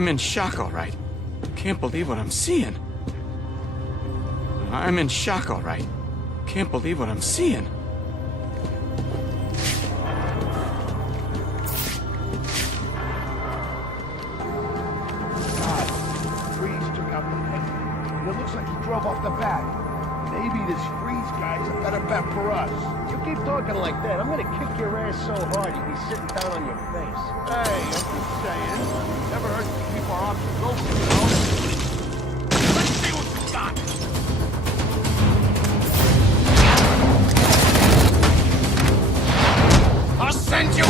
I'm in shock, all right. Can't believe what I'm seeing. I'm in shock, all right. Can't believe what I'm seeing. God, Freeze took out the head. And it looks like he drove off the bat. Maybe this Freeze guy's a better bet for us. You keep talking like that, I'm gonna kick your ass so hard you'll be sitting down on your face. Hey, I'm just saying. Never hurts to keep our options open, you know? Let's see what we got. I'll send you.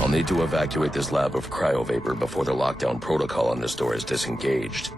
I'll need to evacuate this lab of cryovapor before the lockdown protocol on this door is disengaged.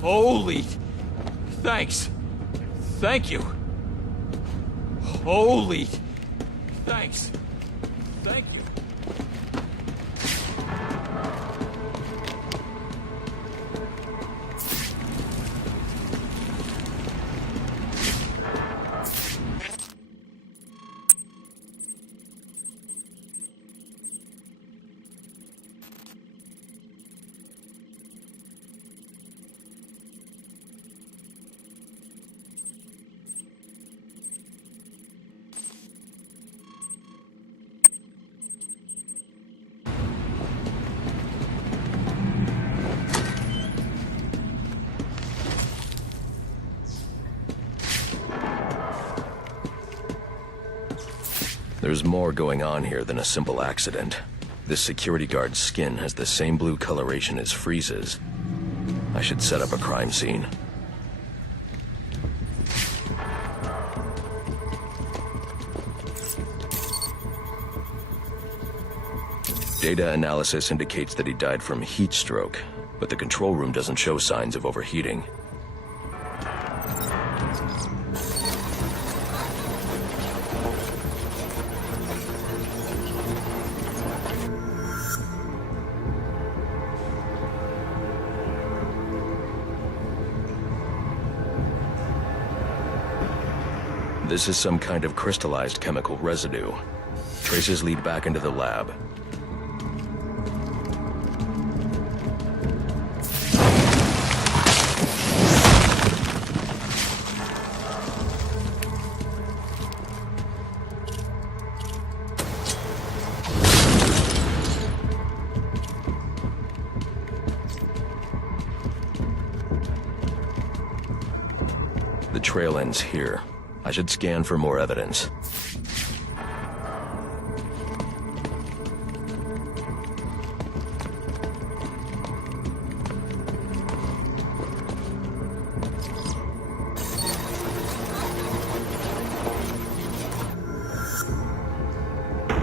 Holy... Thanks. Thank you. Holy... Thanks. Thank you. There's more going on here than a simple accident. This security guard's skin has the same blue coloration as Freeze's. I should set up a crime scene. Data analysis indicates that he died from heat stroke, but the control room doesn't show signs of overheating. This is some kind of crystallized chemical residue. Traces lead back into the lab. The trail ends here. I should scan for more evidence.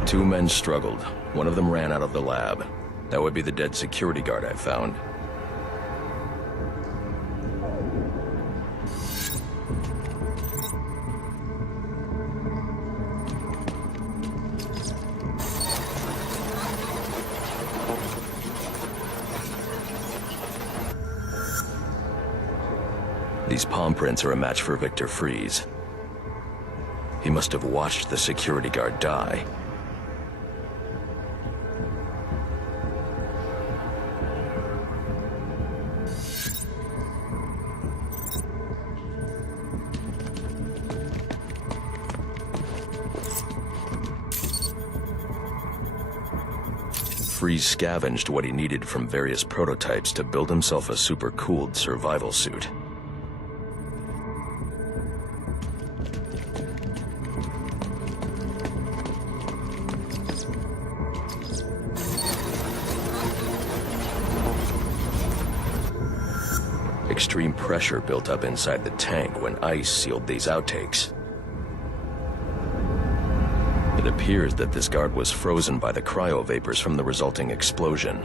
Two men struggled. One of them ran out of the lab. That would be the dead security guard I found. These palm prints are a match for Victor Freeze. He must have watched the security guard die. Freeze scavenged what he needed from various prototypes to build himself a super-cooled survival suit. Extreme pressure built up inside the tank when ice sealed these outtakes. It appears that this guard was frozen by the cryovapors from the resulting explosion.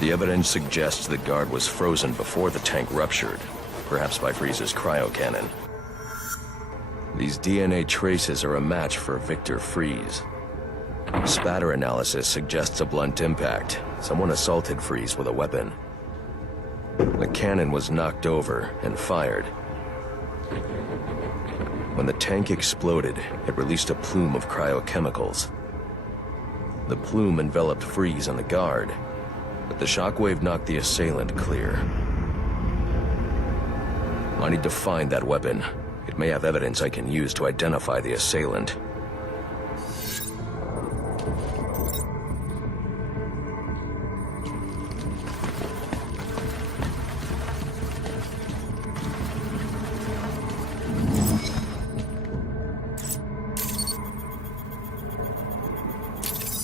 The evidence suggests the guard was frozen before the tank ruptured, perhaps by Freeze's cryocannon. These DNA traces are a match for Victor Freeze. Spatter analysis suggests a blunt impact. Someone assaulted Freeze with a weapon. The cannon was knocked over and fired. When the tank exploded, it released a plume of cryochemicals. The plume enveloped Freeze and the guard, but the shockwave knocked the assailant clear. I need to find that weapon. It may have evidence I can use to identify the assailant.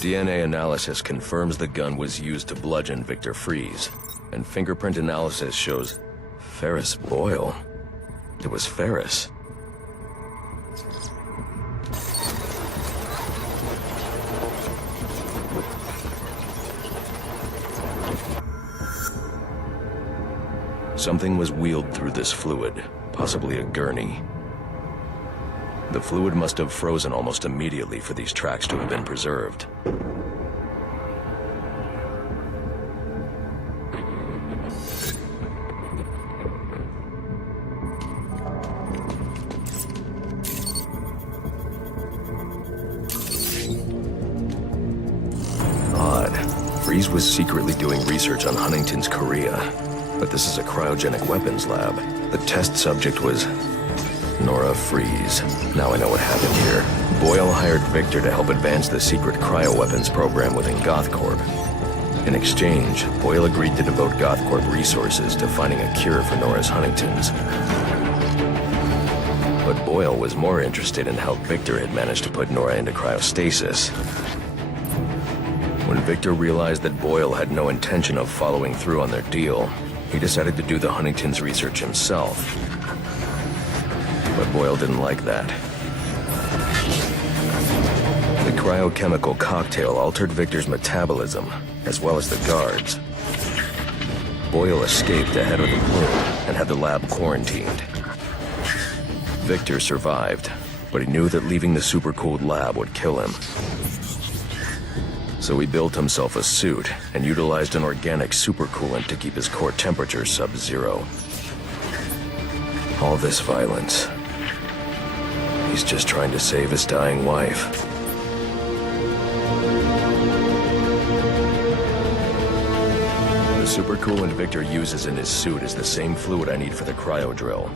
DNA analysis confirms the gun was used to bludgeon Victor Freeze, and fingerprint analysis shows Ferris Boyle. It was Ferris. Something was wheeled through this fluid, possibly a gurney. The fluid must have frozen almost immediately for these tracks to have been preserved. Odd. Freeze was secretly doing research on Huntington's Korea, but this is a cryogenic weapons lab. The test subject was Nora Freeze. Now I know what happened here. Boyle hired Victor to help advance the secret cryoweapons program within GothCorp. In exchange, Boyle agreed to devote GothCorp resources to finding a cure for Nora's Huntington's. But Boyle was more interested in how Victor had managed to put Nora into cryostasis. When Victor realized that Boyle had no intention of following through on their deal, he decided to do the Huntington's research himself. But Boyle didn't like that. The cryochemical cocktail altered Victor's metabolism, as well as the guards. Boyle escaped ahead of the plume and had the lab quarantined. Victor survived, but he knew that leaving the supercooled lab would kill him. So he built himself a suit and utilized an organic supercoolant to keep his core temperature sub-zero. All this violence. He's just trying to save his dying wife. The supercoolant Victor uses in his suit is the same fluid I need for the cryo drill.